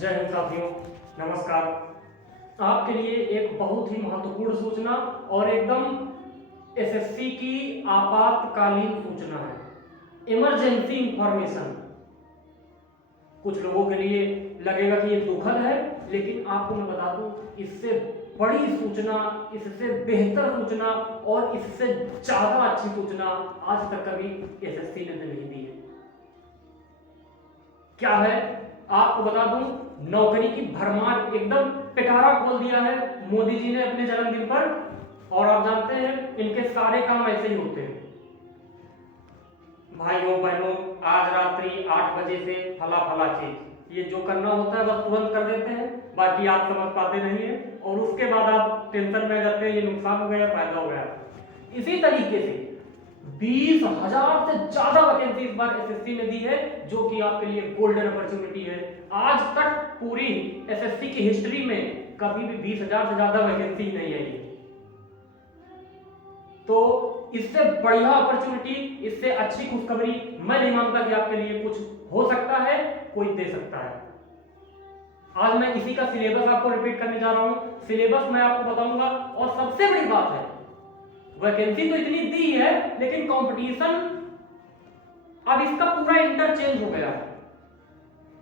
जय हिंद साथियों, नमस्कार। आपके लिए एक बहुत ही महत्वपूर्ण सूचना और एकदम एसएससी की आपातकालीन सूचना है, इमरजेंसी इंफॉर्मेशन। कुछ लोगों के लिए लगेगा कि ये दुखद है, लेकिन आपको मैं बता दूं, इससे बड़ी सूचना, इससे बेहतर सूचना और इससे ज्यादा अच्छी सूचना आज तक कभी एसएससी ने नहीं दी है। क्या है आपको बता दूं, नौकरी की भरमार एकदम पिटारा खोल दिया है मोदी जी ने अपने जन्मदिन पर। और आप जानते हैं इनके सारे काम ऐसे ही होते हैं। भाइयों बहनों, आज रात्रि 8 बजे से फला फला चीज, ये जो करना होता है बस तुरंत कर देते हैं, बाकी आप समझ पाते नहीं है और उसके बाद आप टेंशन में जाते हैं, ये नुकसान हो गया, फायदा हो गया। इसी तरीके से 20,000 से ज्यादा वैकेंसी इस बार एसएससी ने दी है, जो कि आपके लिए गोल्डन अपॉर्चुनिटी है। आज तक पूरी एसएससी की हिस्ट्री में कभी भी 20,000 से ज्यादा वैकेंसी नहीं आई है। तो इससे बढ़िया अपॉर्चुनिटी, इससे अच्छी खुशखबरी मैं नहीं मानता कि आपके लिए कुछ हो सकता है, कोई दे सकता है। आज मैं इसी का सिलेबस आपको रिपीट करने जा रहा हूं। सिलेबस मैं आपको बताऊंगा और सबसे बड़ी बात है, वैकेंसी तो इतनी दी है लेकिन कंपटीशन अब इसका पूरा इंटरचेंज हो गया है।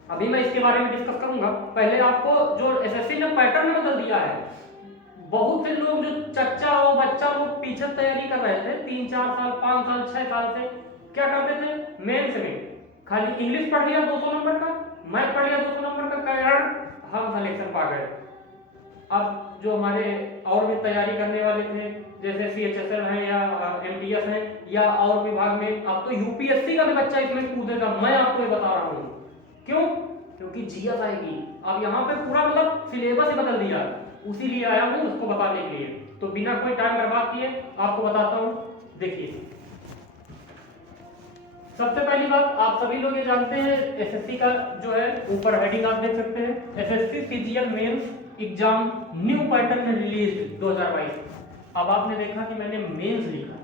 अभी मैं इसके बारे में डिस्कस करूंगा। पहले आपको जो एसएससी ने पैटर्न बदल दिया है, बहुत से लोग जो चच्चा हो बच्चा हो पीछे तैयारी कर रहे थे 3-4 साल 5 साल 6 साल से, क्या करते थे मेंस में खाली इंग्लिश पढ़ लिया 200 नंबर का, मैथ पढ़ लिया 200 नंबर का, यार हम सिलेक्शन पा गए। अब जो हमारे और भी तैयारी करने वाले थे, जैसे सीएचएसएल है या एमटीएस है या और विभाग में, अब तो यूपीएससी का भी बच्चा इसमें कूदेगा। मैं आपको ये बता रहा हूँ क्यों, क्योंकि जीएस आएगी। अब यहाँ पे पूरा मतलब सिलेबस ही बदल दिया, उसी लिए आया हूँ उसको बताने के लिए। तो बिना कोई टाइम बर्बाद किए आपको बताता हूँ। देखिए, सबसे पहली बात, आप सभी लोग ये जानते हैं एसएससी का जो है ऊपर हेडिंग आप देख सकते हैं, SSC CGL mains exam new pattern में रिलीज 2022। अब आपने देखा कि मैंने मेंस लिखा।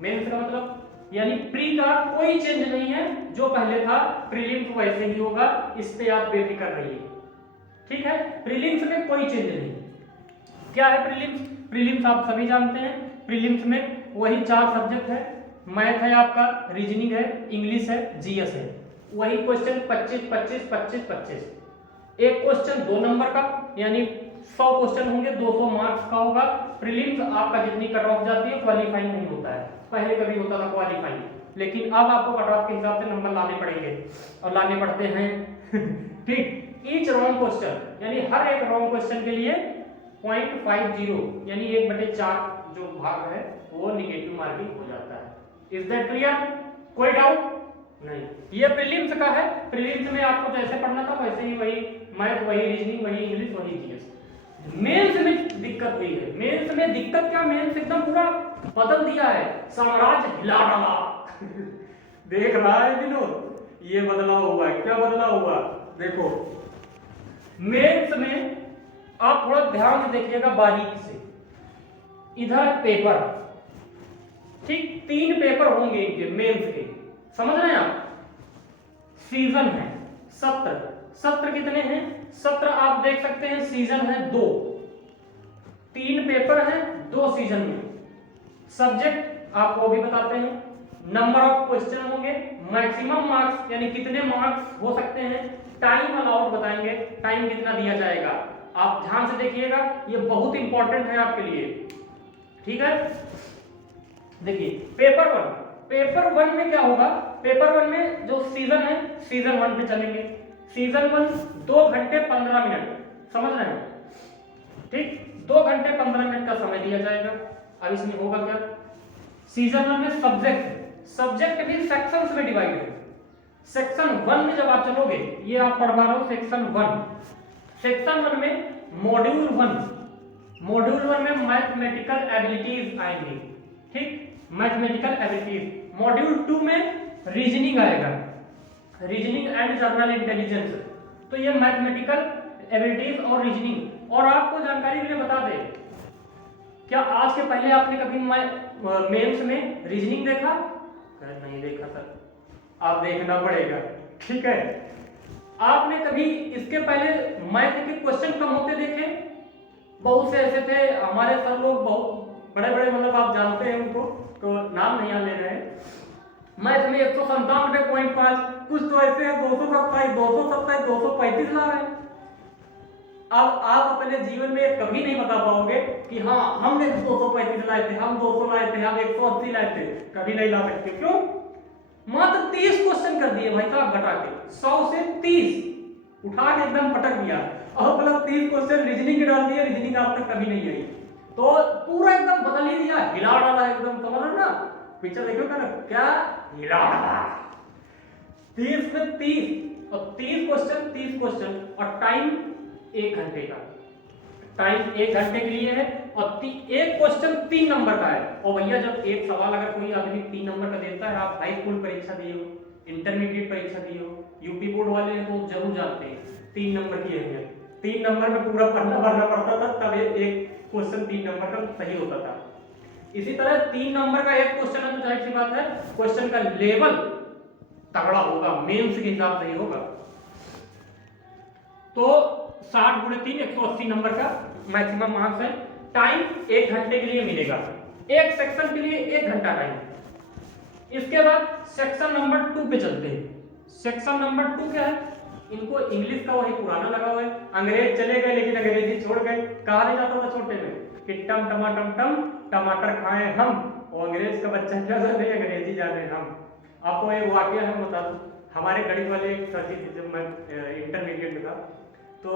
मेंस का मतलब यानी प्री का कोई चेंज नहीं है, जो पहले था प्रीलिम्स वैसे ही होगा, इस पे आप बेफिक्र रहिए। ठीक है, प्रीलिम्स में कोई चेंज नहीं। क्या है प्रीलिम्स? प्रीलिम्स आप सभी जानते हैं, प्रीलिम्स में वही 4 सब्जेक्ट है, मैथ है आपका, रीजनिंग है, इंग्लिश है, जीएस है। वही क्वेश्चन 25 25 25 25। एक क्वेश्चन 2 नंबर का, यानी 100 क्वेश्चन होंगे, 200 मार्क्स का होगा। प्रीलिम्स आपका जितनी कट ऑफ जाती है क्वालिफाइंग नहीं होता है, पहले कभी होता था क्वालिफाइंग, लेकिन अब आपको कट ऑफ के हिसाब से नंबर लाने पड़ेंगे और लाने पड़ते हैं। ठीक, ईच रॉन्ग क्वेश्चन यानी हर एक रॉन्ग क्वेश्चन के लिए 0.50 यानी 1/4 जो भाग है वो निगेटिव मार्किंग हो जाता है। Is that clear? कोई डाउट नहीं। ये प्रीलिम्स का है, प्रीलिम्स में आपको जैसे पढ़ना था वैसे ही, वही मैथ, वही रीजनिंग, वही इंग्लिश, वही जीएस। मेंस में दिक्कत हुई है। मेंस में दिक्कत क्या, मेंस एकदम पूरा बदल दिया है, साम्राज्य हिला डाला। देख रहा है विनोद, ये बदलाव हुआ है। क्या बदलाव हुआ? देखो, मेंस में आप थोड़ा ध्यान से देखिएगा बारीक से। इधर पेपर, ठीक 3 पेपर होंगे इनके मेंस के, समझ रहे हैं आप? सीजन है, सत्र कितने हैं? सत्र आप देख सकते हैं, सीजन है 2, 3 पेपर हैं 2 सीजन में। सब्जेक्ट आपको भी बताते हैं, नंबर ऑफ क्वेश्चन होंगे, मैक्सिमम मार्क्स यानी कितने मार्क्स हो सकते हैं, टाइम अलाउड बताएंगे, टाइम कितना दिया जाएगा। आप ध्यान से देखिएगा, ये बहुत इंपॉर्टेंट है आपके लिए। ठीक है, देखिए पेपर 1 में क्या होगा? पेपर 1 में जो सीजन है, सीजन 1 पे चलेंगे। सीजन 1 2 घंटे 15 मिनट, समझ रहे हैं? ठीक, 2 घंटे 15 मिनट का समय दिया जाएगा। अब इसमें होगा क्या? सीजन 1 में सब्जेक्ट भी सेक्शंस में डिवाइड है। सेक्शन 1 में जब आप चलोगे, ये आप पढ़वा रहा हूं सेक्शन 1 में मॉड्यूल 1 में मैथमेटिकल एबिलिटीज आएंगी। ठीक, मैथमेटिकल एबिलिटीज। मॉड्यूल 2 में रीजनिंग आएगा, रीजनिंग एंड जनरल इंटेलिजेंस। तो ये मैथमेटिकल एबिलिटीज और रीजनिंग। और आपको जानकारी के लिए बता दें, क्या आज के पहले आपने कभी मेंस में रीजनिंग देखा? नहीं देखा सर, आप देखना पड़ेगा। ठीक है, आपने कभी इसके पहले मैथ के क्वेश्चन कम होते देखे? बहुत से ऐसे थे हमारे सर लोग, बहुत बड़े बड़े, मतलब आप जानते हैं उनको, तो नाम नहीं ले रहे हैं। मैथ में 197.5, कुछ तो ऐसे है 227, 227, 235 ला रहे हैं। अब आप अपने जीवन में कभी नहीं बता पाओगे कि हाँ हमने 235 लाए थे, हम 200 लाए थे, हम 180 लाए थे, कभी नहीं ला सकते। क्यों? मात्र 30 क्वेश्चन कर दिए भाई साहब, घटा के 100 से 30 उठा के एकदम पटक दिया, और प्लस 30 क्वेश्चन रीजनिंग के डाल दिए, रीजनिंग आप तक कभी नहीं आई, तो पूरा एकदम बदल ही दिया, हिला डाला एकदम। समझ रहे ना? पिक्चर देखो ना, क्या हिला डाला। 30 में 30 और 30 क्वेश्चन और टाइम 1 घंटे का। टाइम 1 घंटे के लिए है और एक क्वेश्चन 3 नंबर का है। और भैया जब एक सवाल अगर कोई आदमी 3 नंबर का देता है, आप हाई स्कूल परीक्षा दिए हो, इंटरमीडिएट परीक्षा दिए हो, यूपी बोर्ड वाले हैं तो जरूर जानते हैं 3 नंबर की अहमियत। 3 नंबर में पूरा पढ़ना भरना पड़ता था, तब एक क्वेश्चन 3 नंबर का सही होता था। इसी तरह 3 नंबर का एक क्वेश्चन है तो जाहिर सी बात है क्वेश्चन का लेवल तगड़ा होगा, मेंस के हिसाब से ही होगा। तो 60 गुणे 3 180 नंबर का मैक्सिमम मार्क्स है। टाइम 1 घंटे के लिए मिलेगा, एक सेक्शन के लिए 1 घंटा टाइम। इसके बाद सेक्शन नंबर 2 पे चलते हैं। सेक्शन नंबर 2 क्या है? इनको इंग्लिश का वही पुराना लगा हुआ है, अंग्रेज चले गए लेकिन अंग्रेजी छोड़ गए। कहा नहीं जाता था छोटे में कि टम टमाटम टम टमाटर खाएं हम, और अंग्रेज का बच्चा क्या जाने अंग्रेजी जाने हम। आपको एक वाकया है बता दूं, हमारे गणित वाले एक सर जी थे, जब मैं इंटरमीडिएट में था तो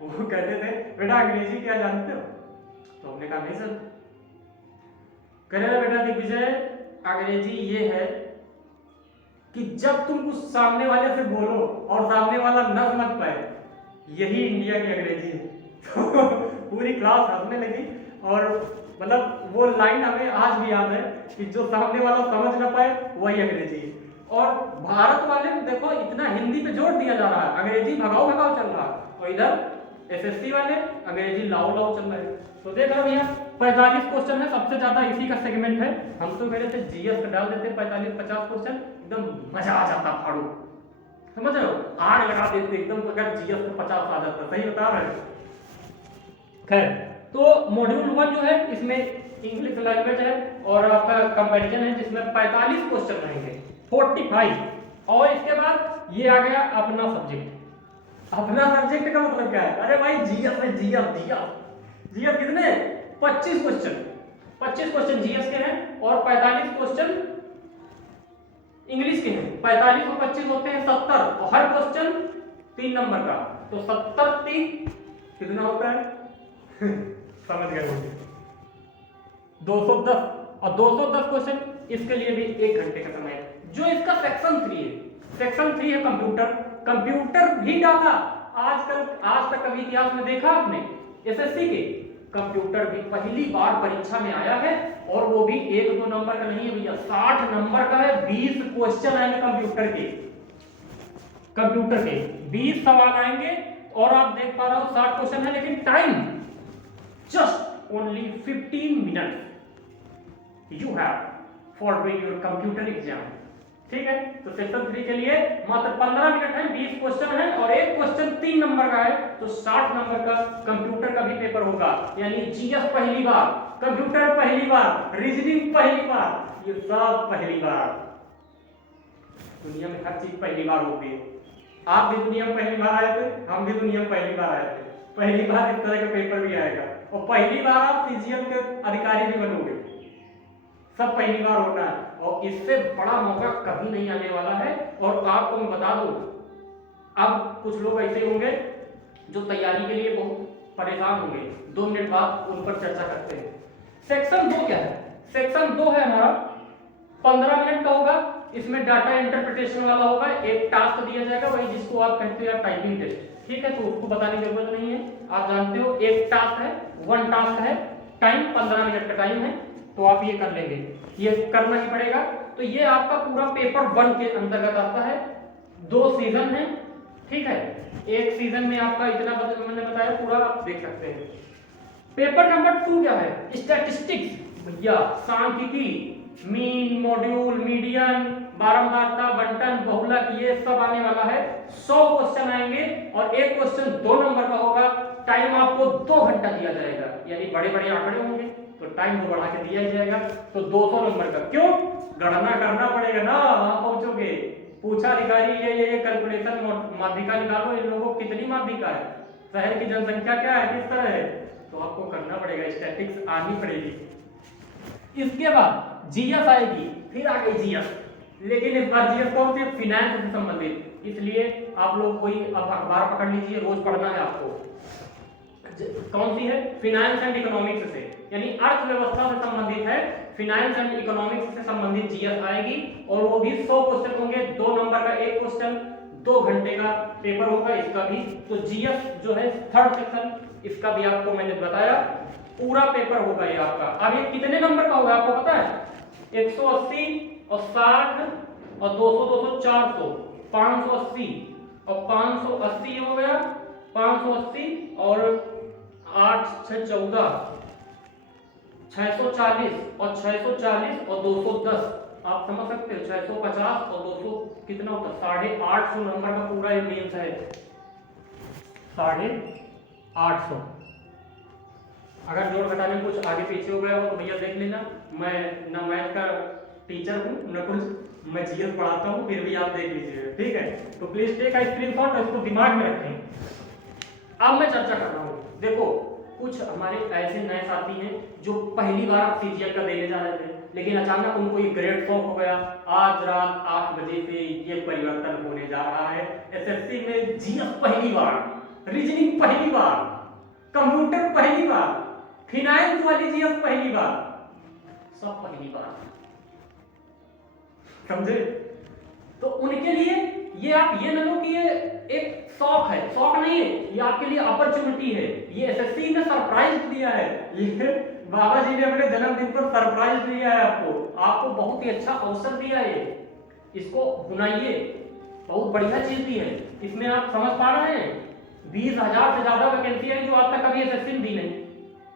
वो कहते थे बेटा अंग्रेजी क्या जानते हो? तो हमने कहा नहीं सर। कह रहे बेटा दिग्विजय, अंग्रेजी ये है कि जब तुम कुछ सामने वाले से बोलो और सामने वाला न समझ पाए, यही इंडिया की अंग्रेजी है। तो पूरी क्लास हंसने लगी, और मतलब वो लाइन हमें आज भी याद है कि जो सामने वाला समझ ना पाए वही अंग्रेजी है। और भारत वाले देखो इतना हिंदी पे जोर दिया जा रहा है, अंग्रेजी भगाओ भगाओ चल रहा है, और इधर एसएससी वाले अंग्रेजी लाओ लाओ चल रहे हैं। तो देख रहे भैया 45 क्वेश्चन है, सबसे ज्यादा इसी का सेगमेंट है। हम तो कह रहे थे जीएस का डाल देते 45-50 क्वेश्चन, एकदम मजा आ जाता फाड़ू, समझ रहे हो? आग लगा देते एकदम, अगर जीएस का 50 आ जाता। सही बता रहे हैं। खैर, तो मॉड्यूल 1 जो है इसमें इंग्लिश लैंग्वेज है और आपका कंपैरिजन है जिसमें 45 क्वेश्चन रहेंगे, 45। और इसके बाद ये आ गया अपना सब्जेक्ट। अपना सब्जेक्ट का मतलब क्या है? अरे भाई जीएस है, जीएस कितने? 25 क्वेश्चन, 25 क्वेश्चन जीएस के हैं और 45 क्वेश्चन इंग्लिश के हैं। 45 और 25 होते हैं 70, और हर क्वेश्चन 3 नंबर का, तो 70 3 कितना होता है? समझ गए होंगे, 210। और 210 क्वेश्चन, इसके लिए भी 1 घंटे का समय है। जो इसका सेक्शन 3 है, सेक्शन 3 है कंप्यूटर। कंप्यूटर भी डाटा आजकल, आज तक कभी इतिहास में देखा आपने? एसएससी के कंप्यूटर भी पहली बार परीक्षा में आया है, और वो भी 1-2 नंबर का नहीं है भैया, 60 नंबर का है। 20 क्वेश्चन आएंगे कंप्यूटर के, 20 सवाल आएंगे, और आप देख पा रहे हो 60 क्वेश्चन है, लेकिन time just only 15 minute you have for doing your computer exam. ठीक है, तो सेक्शन 3 के लिए मात्र 15 मिनट है, 20 क्वेश्चन है, और एक क्वेश्चन 3 नंबर का है, तो 60 नंबर का कंप्यूटर का भी पेपर होगा। यानी जीएस पहली बार, कंप्यूटर पहली बार, रीजनिंग पहली बार, ये सब पहली बार। दुनिया में हर चीज पहली बार होती है। आप भी दुनिया में पहली बार आए थे, हम भी दुनिया में पहली बार आए थे। पहली बार इस तरह का पेपर भी आएगा, और पहली बार आप सीजीएल के अधिकारी भी बनोगे। सब पहली बार होना है, और इससे बड़ा मौका कभी नहीं आने वाला है। और आपको मैं बता दूं, अब कुछ लोग ऐसे होंगे जो तैयारी के लिए बहुत परेशान होंगे, 2 मिनट बाद उन पर चर्चा करते हैं। सेक्शन 2 क्या है? सेक्शन 2 है हमारा 15 मिनट का होगा। इसमें डाटा इंटरप्रिटेशन वाला होगा, एक टास्क दिया जाएगा, वही जिसको आप कहते हैं टाइपिंग टेस्ट। ठीक है, तो उसको बताने की जरूरत नहीं है, आप जानते हो। एक टास्क है, 1 टास्क है, टाइम 15 मिनट का टाइम है, तो आप ये कर लेंगे, ये करना ही पड़ेगा। तो ये आपका पूरा पेपर 1 के अंतर्गत आता है। 2 सीजन है, ठीक है, एक सीजन में आपका इतना मैंने बताया, पूरा आप देख सकते हैं। पेपर नंबर 2 क्या है? स्टैटिस्टिक्स। भैया सांख्यिकी, मीन, मॉड्यूल, मीडियन, बारंबारता, बंटन, बहुलक, ये सब आने वाला है। 100 क्वेश्चन आएंगे और एक क्वेश्चन 2 नंबर का होगा। टाइम आपको 2 घंटा दिया जाएगा, यानी बड़े बड़े आंकड़े होंगे तो टाइम तो बढ़ा के दिया ही जाएगा। तो 200 नंबर का, क्यों? गणना करना पड़ेगा ना, वहां पहुंचोगे। पूछा अधिकारी ये कैलकुलेशन माध्यिका निकालो, इन लोगों को कितनी माध्यिका है, शहर की जनसंख्या क्या है, किस तरह है, तो आपको करना पड़ेगा, स्टैटिस्टिक्स आनी पड़ेगी। इसके बाद जीएस आएगी, फिर आ गई जीएस, लेकिन इस बार जीएस कौन सी? फिनेंस से संबंधित। इसलिए आप लोग कोई अब अखबार पकड़ लीजिए, रोज पढ़ना है आपको। कौन सी है? फिनेंस एंड इकोनॉमिक्स से, यानी अर्थव्यवस्था से संबंधित है। फिनेंस एंड इकोनॉमिक्स से संबंधित जीएस आएगी और वो भी 100 क्वेश्चन होंगे, 2 नंबर का एक क्वेश्चन, 2 घंटे का पेपर होगा इसका भी। तो जीएस जो है 3rd सेक्शन, इसका भी आपको मैंने बताया, पूरा पेपर होगा ये आपका। अब ये कितने नंबर का होगा आपको पता है? 180 और 60 और 200 200 400, 580 और 580 हो गया, 580 और 8 6 14, 640 और 640 और 210, आप समझ सकते हो 650 और 200 कितना होता है? 850 नंबर का पूरा ये मेंस है, 850। अगर जोड़ घटाने में कुछ आगे पीछे हो गया हो तो भैया देख लेना, मैं ना मैथ का टीचर हूँ न कुछ, मैं जीएस पढ़ाता हूँ, फिर भी आप देख लीजिएगा, ठीक है? तो प्लीज टेक अ स्क्रीनशॉट और इसको दिमाग में रखें। अब मैं चर्चा कर रहा हूँ, देखो कुछ हमारे ऐसे नए साथी हैं जो पहली बार सीजीएल का देने जा रहे थे, लेकिन अचानक उनको ये ग्रेट शॉक हो गया। आज रात 8 बजे से ये परिवर्तन होने जा रहा है, एसएससी में जीएस पहली बार, रीजनिंग पहली बार, कंप्यूटर पहली बार, फिनांस वाली जीएस पहली बार, सब पहली बार, समझे? तो उनके लिए ये आप ये न लो कि ये एक शौक है, शौक नहीं है, ये आपके लिए अपॉर्चुनिटी है। ये एसएससी ने सरप्राइज दिया है, ये बाबा जी ने अपने जन्मदिन पर सरप्राइज दिया है आपको, आपको बहुत ही अच्छा अवसर दिया है, इसको बुनाइए, बहुत बढ़िया चीज दी है। इसमें आप समझ पा रहे हैं 20,000 से ज्यादा वैकेंसी है जो आज तक कभी एसएससी ने दी नहीं।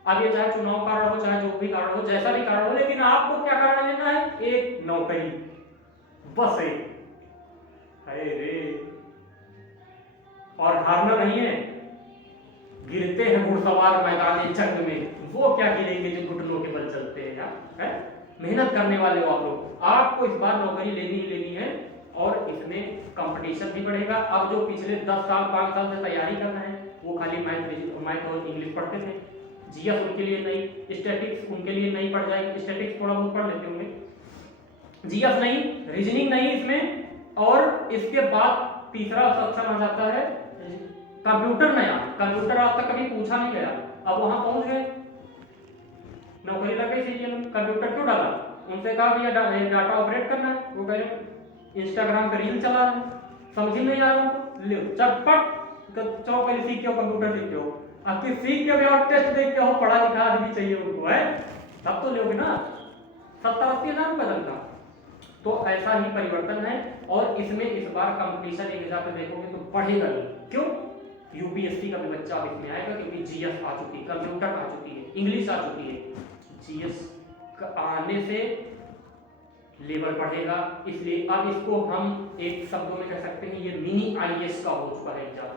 अब ये चाहे चुनाव कारण हो, चाहे जो भी कारण हो, जैसा भी कारण हो, लेकिन आपको क्या कारण लेना है? एक नौकरी, बस एक। रे और हारना नहीं है। गिरते हैं घुड़सवार मैदान जंग में, वो क्या गिरेंगे जो घुटनों के बल चलते हैं यार, है? मेहनत करने वाले हो आप लोग, आपको इस बार नौकरी लेनी ही लेनी है और इसमें कंपटीशन भी बढ़ेगा। अब जो पिछले 10 साल 5 साल से तैयारी कर रहे हैं वो खाली मैथ और इंग्लिश पढ़ते थे, जीएस उनके लिए नहीं, स्टैटिक्स उनके लिए नहीं पढ़ जाएगी, स्टैटिक्स थोड़ा बहुत पढ़ लेते होंगे, जीएस नहीं, रीजनिंग नहीं इसमें। और इसके बाद तीसरा सेक्शन आ जाता है कंप्यूटर नया, कंप्यूटर आज तक कभी पूछा नहीं गया, अब वहां पहुंच गए, नौकरी लग गई सीजीएल में। कंप्यूटर क्यों डाला? उनसे कहा भैया डाटा ऑपरेट करना है, वो कह रहे इंस्टाग्राम पे रील चला रहे हैं, समझ ही नहीं आ रहा उनको, ले चटपट चलो पहले सीख के हो, कंप्यूटर सीख के हो, अब फिर सीख के भी और टेस्ट देख के हो, पढ़ा लिखा आदमी चाहिए उनको, है तब तो लोगे ना। 70-80 हजार रुपए लगता, तो ऐसा ही परिवर्तन है। और इसमें इस बार कंपटीशन एक हिसाब से देखोगे तो बढ़ेगा नहीं, क्यों? यूपीएससी का भी बच्चा अब इसमें आएगा, क्योंकि जीएस आ चुकी है, कंप्यूटर आ चुकी है, इंग्लिश आ चुकी है, जीएस आने से लेवल बढ़ेगा। इसलिए अब इसको हम एक शब्दों में कह सकते हैं, ये मिनी आईएएस का हो चुका है एग्जाम।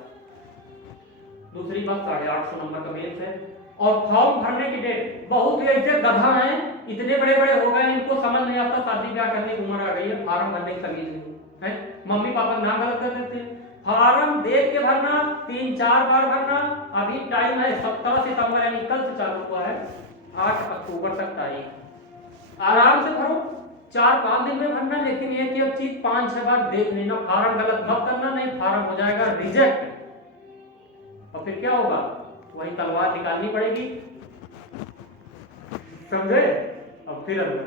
दूसरी बात 850 नंबर का मेंस है और फॉर्म भरने की डेट, बहुत ऐसे गधा हैं, इतने बड़े बड़े हो गए इनको समझ नहीं आता, शादी ब्याह करने की उम्र आ गई है, फार्म भरने की तमीज नहीं है, मम्मी पापा का नाम गलत कर देते हैं, फार्म देख के भरना, 3-4 बार भरना। अभी टाइम है 17 सितंबर यानी कल से चालू हुआ है, 8 अक्टूबर तक तारीख, आराम से भरो, 4-5 दिन में भरना, लेकिन एक चीज 5-6 बार देख लेना, फार्म गलत मत करना, नहीं फार्म हो जाएगा रिजेक्ट, और फिर क्या होगा? वही तलवार निकालनी पड़ेगी, समझे? अब फिर अंदर,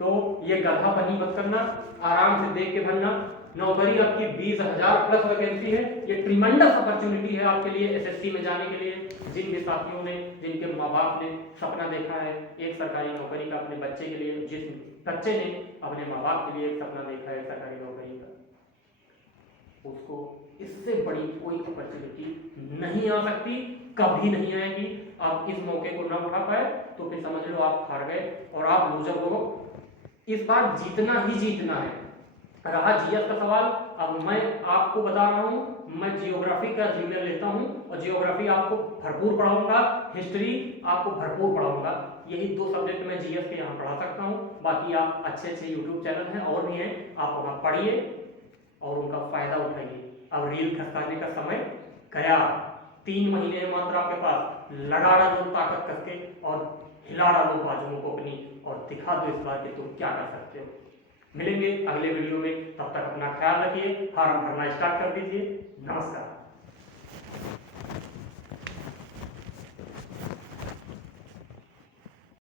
तो ये गधा बनी मत करना, आराम से देख के भरना। नौकरी आपकी 20,000 प्लस वैकेंसी है, ये ट्रिमेंडस अपॉर्चुनिटी है आपके लिए एसएससी में जाने के लिए। जिन भी साथियों ने, जिनके माँ बाप ने सपना देखा है एक सरकारी नौकरी का अपने बच्चे के लिए, जिस बच्चे ने अपने माँ बाप के लिए एक सपना देखा है सरकारी नौकरी का, उसको इससे बड़ी कोई अपॉर्चुनिटी नहीं आ सकती। कभी नहीं आएगी। आप इस मौके को ना उठा पाए तो फिर समझ लो आप हार गए और आप लूजर हो। इस बार जीतना ही जीतना है। रहा जीएस का सवाल, अब मैं आपको बता रहा हूं, मैं जियोग्राफी का जिम्मेदार लेता हूं और जियोग्राफी आपको भरपूर पढ़ाऊंगा, हिस्ट्री आपको भरपूर पढ़ाऊंगा। यही 2 सब्जेक्ट मैं जीएस के यहाँ पढ़ा सकता हूं। बाकी आप अच्छे अच्छे यूट्यूब चैनल हैं और भी हैं, आप वहां पढ़िए और उनका फायदा उठाइए। अब रील खसकाने का समय गया। 3 महीने मात्र आपके पास, लगा डालो ताकत करके और हिला डालो बाजुओं को अपनी और दिखा दो इस बार कि तुम क्या कर सकते हो। मिलेंगे अगले वीडियो में, तब तक अपना ख्याल रखिए, फॉर्म भरना स्टार्ट कर दीजिए। नमस्कार।